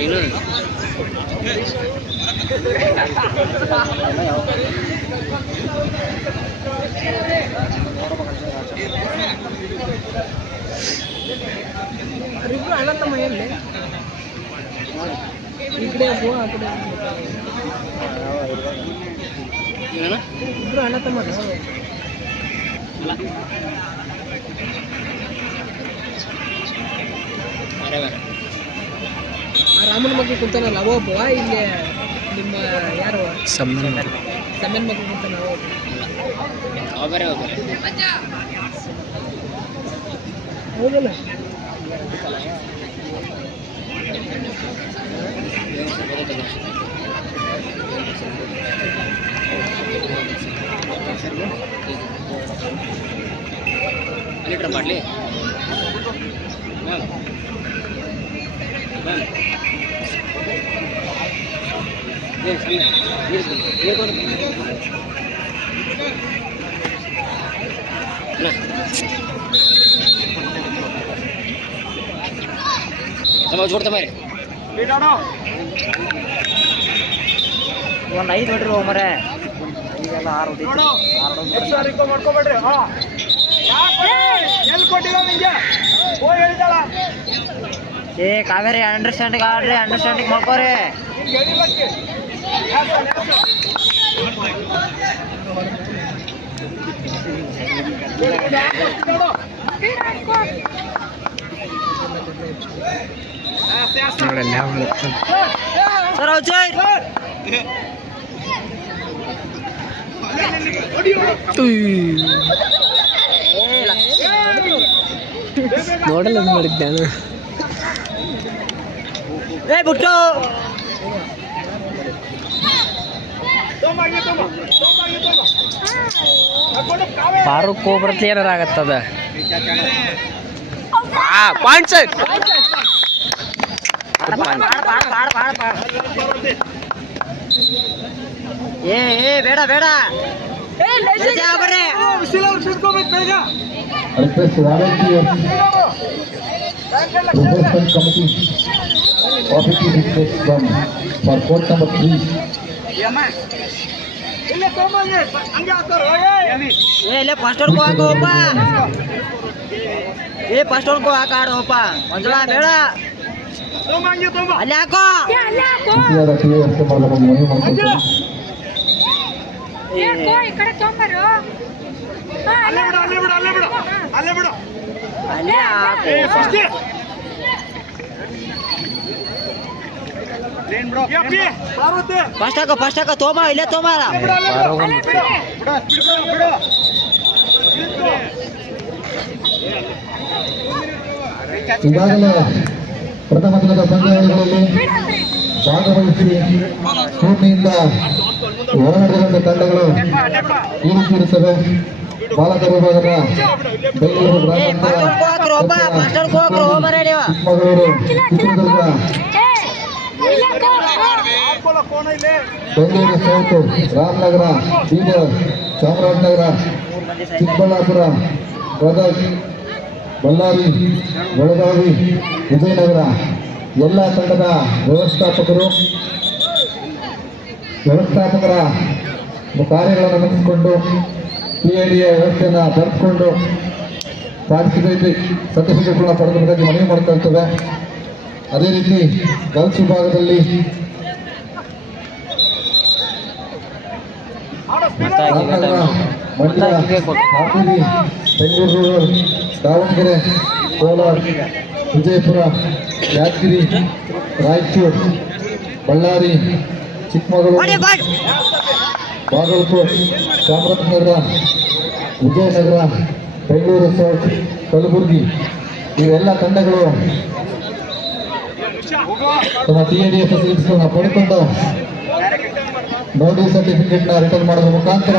ನೀನು ಇಬ್ರು ಅಣ್ಣ ತಮ್ಮ ಎಲ್ಲಿ ಈ ಕಡೆ ಆ ಕಡೆ ಇಬ್ರು ಅಣ್ಣ ತಮ್ಮ ರಾಮನ ಮಕ್ಕಳು ಕುಂತಾನಲ್ಲ ಅವೊಬ್ಬ ಇಲ್ಲಿ ನಿಮ್ಮ ಯಾರು ಸಮ್ಮೇನ್ ಮಕ್ಕಳು ಕುಂತಾನ ಹೌದಲ್ಲ ಲೀಟ್ರ್ ಮಾಡಲಿ ಜೋಡ್ತ ಮಾರಿ ಒಂದು 5 ಹೊಡ್ರಿ ಮರೆ ಈಗೆಲ್ಲ 6 ಮಾಡ್ಕೊಬೇಡ್ರಿ ಏ ಕಾವೇರಿ ಅಂಡರ್ಸ್ಟ್ಯಾಂಡಿಂಗ್ ಆಡ್ರಿ ಅಂಡರ್ಸ್ಟ್ಯಾಂಡಿಂಗ್ ಮಾಡ್ಕೋರಿ ನೋಡಲ್ಲ ಮಾಡಿದ್ದೆ ನಾನು ಬಿಟ್ಟು ಫಾರೂಕ್ ಹೋಗ್ಬರ್ತ್ಲಿ ಏನಾರ ಆಗತ್ತದ ಪಾಯಿಂಟ್ ಏ ಬೇಡ ಬೇಡ request volunteers Professional Committee officially request from for court number 3 first ಹಾಕಾಡೋಪ್ಪ ಒಂದ್ಸಲ ಬೇಡ ಅಲ್ಲಿ ಹಾಕೋ ಫಸ್ಟ್ ಹಾಕೋ ತೋಮ ಇಲ್ಲೇ ತೋಮಾರ ಈಗಾಗಲೇ ಪ್ರಥಮ ದಿನದ ಪಂದ್ಯಾವಳಿಗಳಲ್ಲಿ ಭಾಗವಹಿಸಿ ಟೂರ್ನಿಯಿಂದ ಹೊರನಡೆದಂತ ತಂಡಗಳು ಈ ರೀತಿ ಇರುತ್ತವೆ. ಬಾಲಕರ ವಿಭಾಗದ ಬೆಂಗಳೂರು ಗ್ರಾಮಾಂತರ, ಚಿಕ್ಕಮಗಳೂರು, ಚಿತ್ರದುರ್ಗ, ಬೆಂಗಳೂರು ಸೌತ್, ರಾಮನಗರ, ಬೀದರ್, ಚಾಮರಾಜನಗರ, ಚಿಕ್ಕಬಳ್ಳಾಪುರ, ಗದಗ, ಬಳ್ಳಾರಿ, ಬೆಳಗಾವಿ, ವಿಜಯನಗರ ಎಲ್ಲ ತಂಡದ ವ್ಯವಸ್ಥಾಪಕರ ಕಾರ್ಯಗಳನ್ನು ನಡೆಸಿಕೊಂಡು PIDಯ ವ್ಯವಸ್ಥೆಯನ್ನು ತರಿಸಿಕೊಂಡು ಪಾರ್ಟಿಸಿಪೇಟ್ ಸರ್ಟಿಫಿಕೇಟ್ಗಳನ್ನ ಪಡೆದಬೇಕಾಗಿ ಮನವಿ ಮಾಡ್ತಾ ಇರ್ತೇವೆ. ಅದೇ ರೀತಿ ಗರ್ಲ್ಸ್ ವಿಭಾಗದಲ್ಲಿ ಮಂಡ್ಯ, ಹಾವೇರಿ, ಬೆಂಗಳೂರು, ದಾವಣಗೆರೆ, ಕೋಲಾರ, ವಿಜಯಪುರ, ಯಾದಗಿರಿ, ರಾಯಚೂರು, ಬಳ್ಳಾರಿ, ಚಿಕ್ಕಮಗಳೂರು, ಬಾಗಲಕೋಟೆ, ಚಾಮರಾಜನಗರ, ವಿಜಯನಗರ, ಬೆಂಗಳೂರು ಸೌತ್, ಕಲಬುರಗಿ ಇವೆಲ್ಲ ತಂಡಗಳು ತಮ್ಮ TIDಯ ಫೆಸಿಲಿಟೀಸ್ಗಳನ್ನು ಪಡೆದುಕೊಂಡು ನೋಟಿಸ್ ಸರ್ಟಿಫಿಕೇಟ್ನ ರಿಟರ್ನ್ ಮಾಡೋದ್ರ ಮುಖಾಂತರ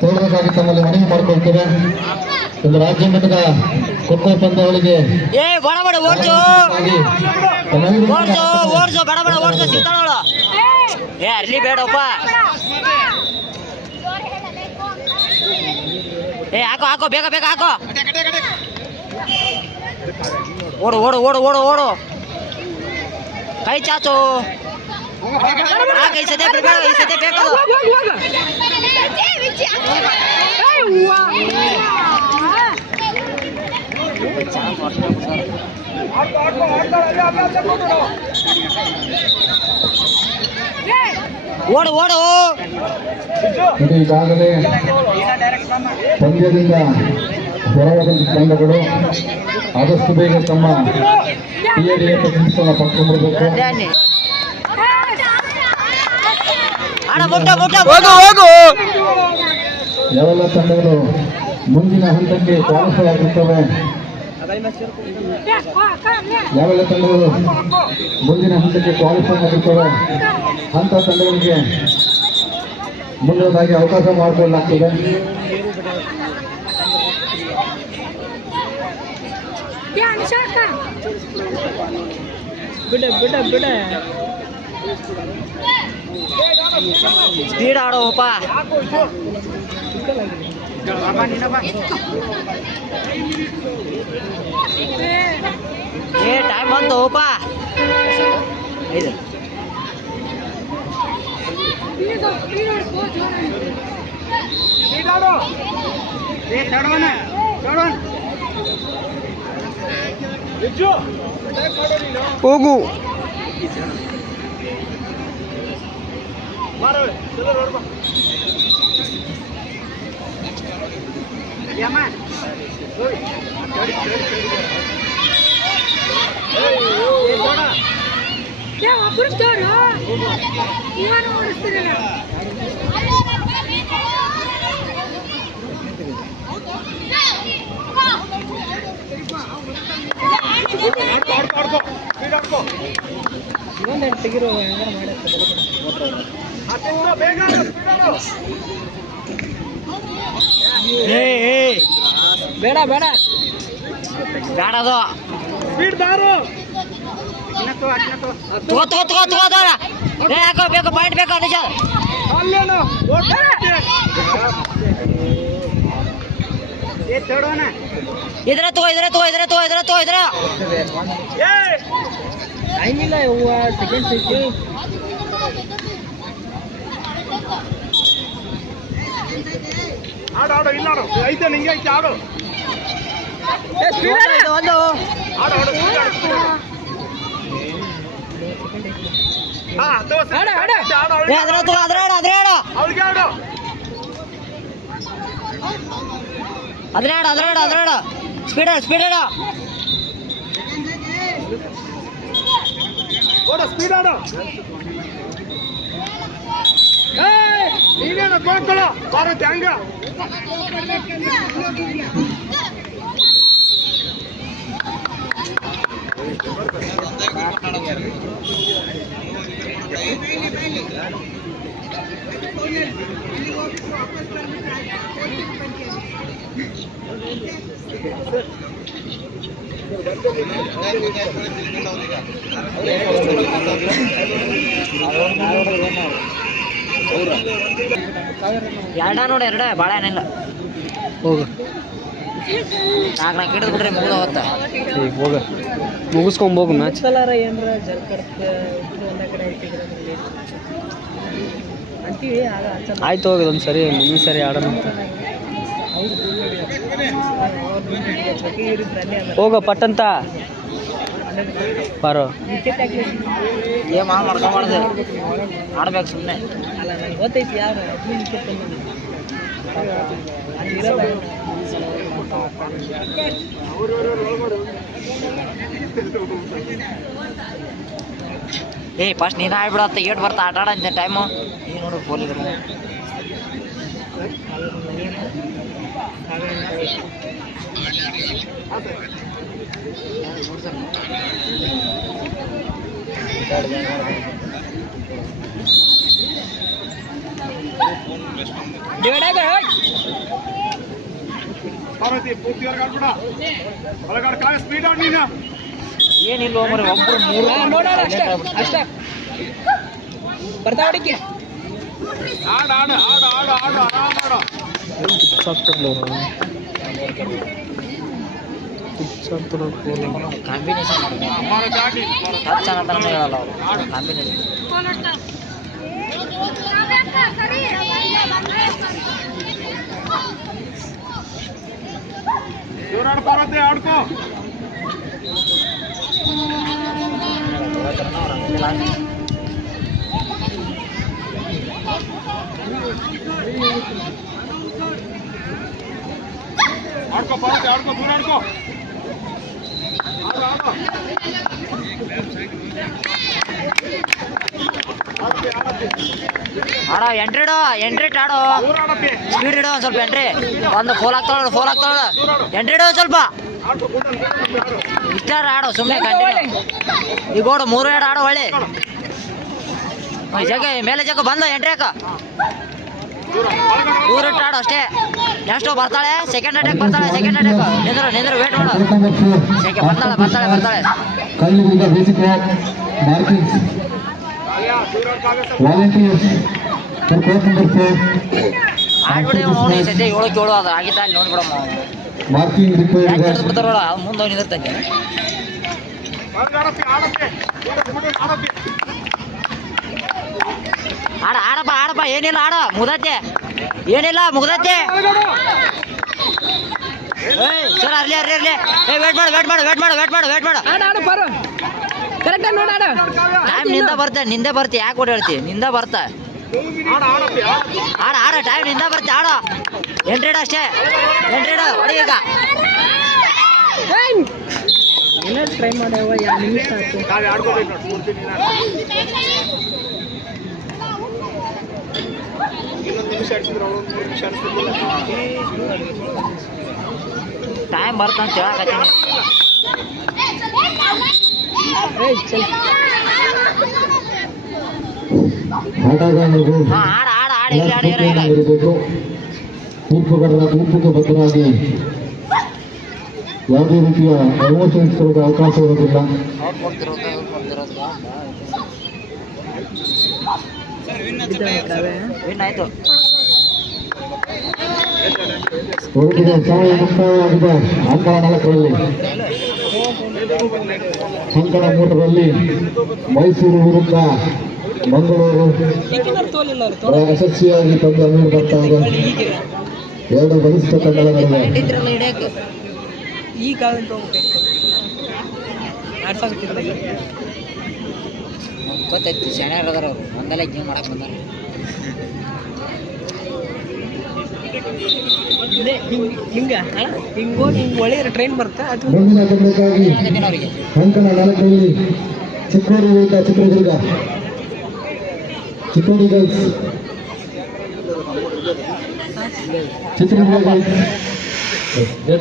ತೋರಬೇಕಾಗಿ ತಮ್ಮಲ್ಲಿ ಮನವಿ ಮಾಡಿಕೊಳ್ತೇವೆ. ಒಂದು ರಾಜ್ಯ ಮಟ್ಟದ ಖೋಖೋ ಪಂದ್ಯಾವಳಿಗೆ ಬೇಡಪ್ಪ ಹಾಕೋ ಹಾಕೋ ಬೇಗ ಬೇಗ ಹಾಕೋ ಓಡು ಓಡು ಓಡು ಓಡು ಓಡು ಕೈ ಚಾಚು ಕೈ ಸದ್ಯ ಬಿಡಬೇಡ, ಈ ಸದ್ಯ ಬೇಕು. ಓಡು ಓಡು. ಈಗಾಗಲೇ ಪಂದ್ಯದಿಂದ ಹೊರವಾದ ತಂಡಗಳು ಆದಷ್ಟು ಬೇಗ ತಮ್ಮ ಟಿಎಡಿಎ ಪ್ರತಿನಿಧಿಸುವ ಪಕ್ಕ ಮಾಡಬೇಕು. ಯಾವೆಲ್ಲ ತಂಡಗಳು ಮುಂದಿನ ಹಂತಕ್ಕೆ ಕ್ವಾಲಿಫೈ ಆಗಿರ್ತವೆ, ಯಾವೆಲ್ಲ ತಂಡಗಳು ಮುಂದಿನ ಹಂತಕ್ಕೆ ಕ್ವಾಲಿಫೈ ಆಗಿರ್ತವೆ ಅಂತ ತಂಡಗಳಿಗೆ ಮುಂದಿನದಾಗಿ ಅವಕಾಶ ಮಾಡಿಕೊಳ್ಳಲಾಗ್ತದೆ. ಬಿಡ ಸ್ಪೀಡ್ ಆಡೋಪ್ಪ. ಏ ಟೈಮ್ ಬಂತು ಹೋಪ. ಐದು ಹೋಗು. ಇನ್ನೊಂದೆರಡು ತೆಗಿರೋ ಹೆಂಗಾರ ಬೇಡ ಬೇಡ ಬೇಡದು. ಯಾಕೋ ಬೇಕು ಪಾಯಿಂಟ್ ಬೇಕು ನಿಜ. ಇದ್ರ ತಗೋ. ಟೈಮಿಲ್ಲ ಹೂವ ಸೆಕೆಂಡ್ಸ್ ಐತಿ. ಆಡು ಇಲ್ಲ ಐತೆ ನಿಂಗೆ ಐತೆ ಆಡು. ಒಂದು ಅದ್ರಾಡು ಸ್ಪೀಡ್ ಸ್ಪೀಡ್ ಆಡು. ನೀನೇನು ತೋರ್ಕೊಳ್ಳ ಭಾರತ ಹಂಗ. ಎರಡ ಭಾಳ ಏನಿಲ್ಲ. ಹೋಗು ನಾಲ್ಕು ಹಿಡಿದು ಬಿಡ್ರಿ ಮುಗಿದೋಗತ್ತ. ಈಗ ಹೋಗ ಮುಗಿಸ್ಕೊಂಬೋಗು ಮ್ಯಾಚ್. ಏನ್ರ ಜಲ್ಕರ್ತ ಒಂದ ಕಡೆ ಅಂತೀವಿ. ಆಯ್ತು ಹೋಗಿ ಒಂದು ಸರಿ ಮುಂದಿನ ಸರಿ ಆಡೋಣ ಅಂತ. ಹೋಗ ಪಟ್ಟಂತ ಬಾರೋ. ಏನ್ ಮಾಡ್ಕೊಂಬಾರ್ದು, ಆಡ್ಬೇಕು ಸುಮ್ಮನೆ. ಅಲ್ಲ ನನಗೆ ಗೊತ್ತೈತಿ ಯಾರು ಏಯ್ ಫಸ್ಟ್ ನೀನು ಆಡ್ಬಿಡತ್ತ. ಏಟ್ ಬರ್ತಾ ಆಟ ಆಡಂತೆ ಟೈಮು. ನೀನು ನೋಡು ಬೋಲಿದ್ರು ಪೂರ್ತಿವರೆಗೆ ಆಡ್ಬಿಡ. ಒಳಗಡೆ ಕಾಯ ಸ್ಪೀಡ್ ಆಡ್ ನೀನು. ಏನಿಲ್ಲ ಒಬ್ಬರು ಮೂರು ನೋಡೋಣ ಅಷ್ಟೇ ಬರ್ತಾ ಹೊಡಿಕೆ. ಆಡು ಆರಾಮ್ ಆಡು. ಕಾಂಬಿನೇಷನ್ हमारा जाटी ಟಚ್ ಅನ್ನೋದನ್ನ ಹೇಳಲ್ಲ ಅವರು ಕಾಂಬಿನೇಷನ್ जोराड पारते आडको आडको पारते आडको दूर आडको आडो आडो आडते आडते ಆಡೋ ಎಂಟ್ರಿ ಆಡೋ दूर आडते ಸ್ಪೀಡ್ ಇಡೋ ಒಂದು ಸ್ವಲ್ಪ ಎಂಟ್ರಿ ಒಂದು ಫೋಲ್ ಆಗ್ತಾಳ ಎಂಟ್ರಿ ಇಡೋ ಸ್ವಲ್ಪ आडको गुडन आडो ಇಷ್ಟಾರ ಆಡೋ ಸುಮ್ಮನೆ ಕಂಟಿನ್ಯೂ ಈಗ ಓಡು 3 ಎರಡು ಆಡೋ ಒಳ್ಳೆ ಜಗ ಮೇಲೆ ಜಗ ಬಂದ ಎಂಟ್ರಿ ಹಾಕ दूर ದೂರ ಇಟ್ಟು ಆಡೋ ಅಷ್ಟೇ ನೆಕ್ಸ್ಟ್ ಬರ್ತಾಳೆ ಸೆಕೆಂಡ್ ಅಟ್ಯಾಕ್ ನಿಂದ್ರು ವೇಟ್ ಮಾಡು ಬರ್ತಾಳೆ ಕಲ್ಲಿಗುಡ್ಡ ಬೇಸಿಕ್ ಮಾರ್ಕಿಂಗ್ಸ್ आया दूर कागे सब ವಾಲಂಟಿಯರ್ಸ್ ಫಾರ್ ಕೋರ್ಟ್ ನಂಬರ್ 4 ಆಡ್ಬಿಡಿ ನೋಡಿ ಸದ್ಯ 7-7 ಅದು ಆಗಿದ್ದ ಅಲ್ಲಿ ನೋಡ್ಬಿಡಮ್ಮ ಮಾರ್ಕಿಂಗ್ ರಿಕ್ವೈರ್ಡ್ ಬಿಡ್ತಾರೋಳ ಮುಂದೆ ಹೋಗಿ ನಿಂದಿರ್ತಾನೆ आडते आडते गुडन आडते ಆಡಪ್ಪ ಏನಿಲ್ಲ ಆಡ ಮುಗ್ದತ್ತೆ ಏನಿಲ್ಲ ಮುಗ್ದತ್ತೆ ಸರ್ ಅರ್ಲಿ ವೇಟ್ ಮಾಡು ಆಡು ಪಾರು ಕರೆಕ್ಟ್ ನೋಡಿ ಆಡು ಟೈಮ್ ನಿಂದೆ ಬರ್ತಿ ಯಾಕೆ ಓಡಾಡ್ತಿ ನಿಂದ ಬರ್ತಾ आड आडते ಆಡ ಟೈಮ್ ನಿಂದ ಬರ್ತಿ ಆಡ ಎಂಟ್ರಿ ಇಡು ಅಷ್ಟೇ ಎಂಟ್ರಿ ಇಡು ಹೊಡಿ ಈಗ ಎಲ್ಲ ಟ್ರೈ ಮಾಡ್ಯಾವ 2 ನಿಮಿಷ ಆಯ್ತು कागे आडको ಬೇಕು ನೋಡಿ ಪೂರ್ತಿ ಇನ್ನೊಂದು ನಿಮಿಷ ಆಡ್ಸಿದ್ರು ಅವಳು 3 ನಿಮಿಷ ಆಡ್ಸಿದ್ರಲ್ಲ ಟೈಮ್ ಬರ್ತಂತ ಹೇಳಕತ್ತೀನಿ ಏಯ್ ಚಲ್ ಆಟಗಾರರು ಆಡ ಇಲ್ಲ ಇರಬೇಕು ತೀರ್ಪುಗೆ ಬದ್ಧರಾಗಿ ಯಾವುದೇ ರೀತಿಯ ಎಮೋಷನ್ಸ್ ಅವಕಾಶ ಇರೋದಿಲ್ಲ. ಔಟ್ ಕೊಡ್ತಿರೋದು ವಿನ್ ಆಯ್ತು. ಹೊರಟಿದೆ ಸಮಯ ಮುಕ್ತಾಯವಾಗಿದೆ. ಅಂಕಣ 4ರಲ್ಲಿ ಅಂಕಣ 3ರಲ್ಲಿ ಮೈಸೂರು ವಿರುದ್ಧ ಮಂಗಳೂರು ಯಶಸ್ವಿಯಾಗಿ ಪಂದ್ಯ ಬರ್ತಾ ಇದೆ. ಎರಡು ಬಲಿಷ್ಠ ತಂಡಗಳ ನಡುವೆ ಈ ಕಾಲ ಗೊತ್ತೈತಿ ಶನಿವಾರ ಅದಾರ ಅವರು ಒಂದೆಲ್ಲ ಗೇಮ್ ಮಾಡಕ್ ಬಂದಾರ. ಹಿಂಗೋಗಿ ಒಳ್ಳೆ ಟ್ರೈನ್ ಬರುತ್ತೆ ಅದು ಮುಂದಿನ ತಂಡಕ್ಕಾಗಿ ಅವ್ರಿಗೆ ಅಂಕಣ 4ರಲ್ಲಿ ಚಿಕ್ಕೋಡಿ ವಿರುದ್ಧ ಚಿತ್ರದುರ್ಗ ಗರ್ಲ್ಸ್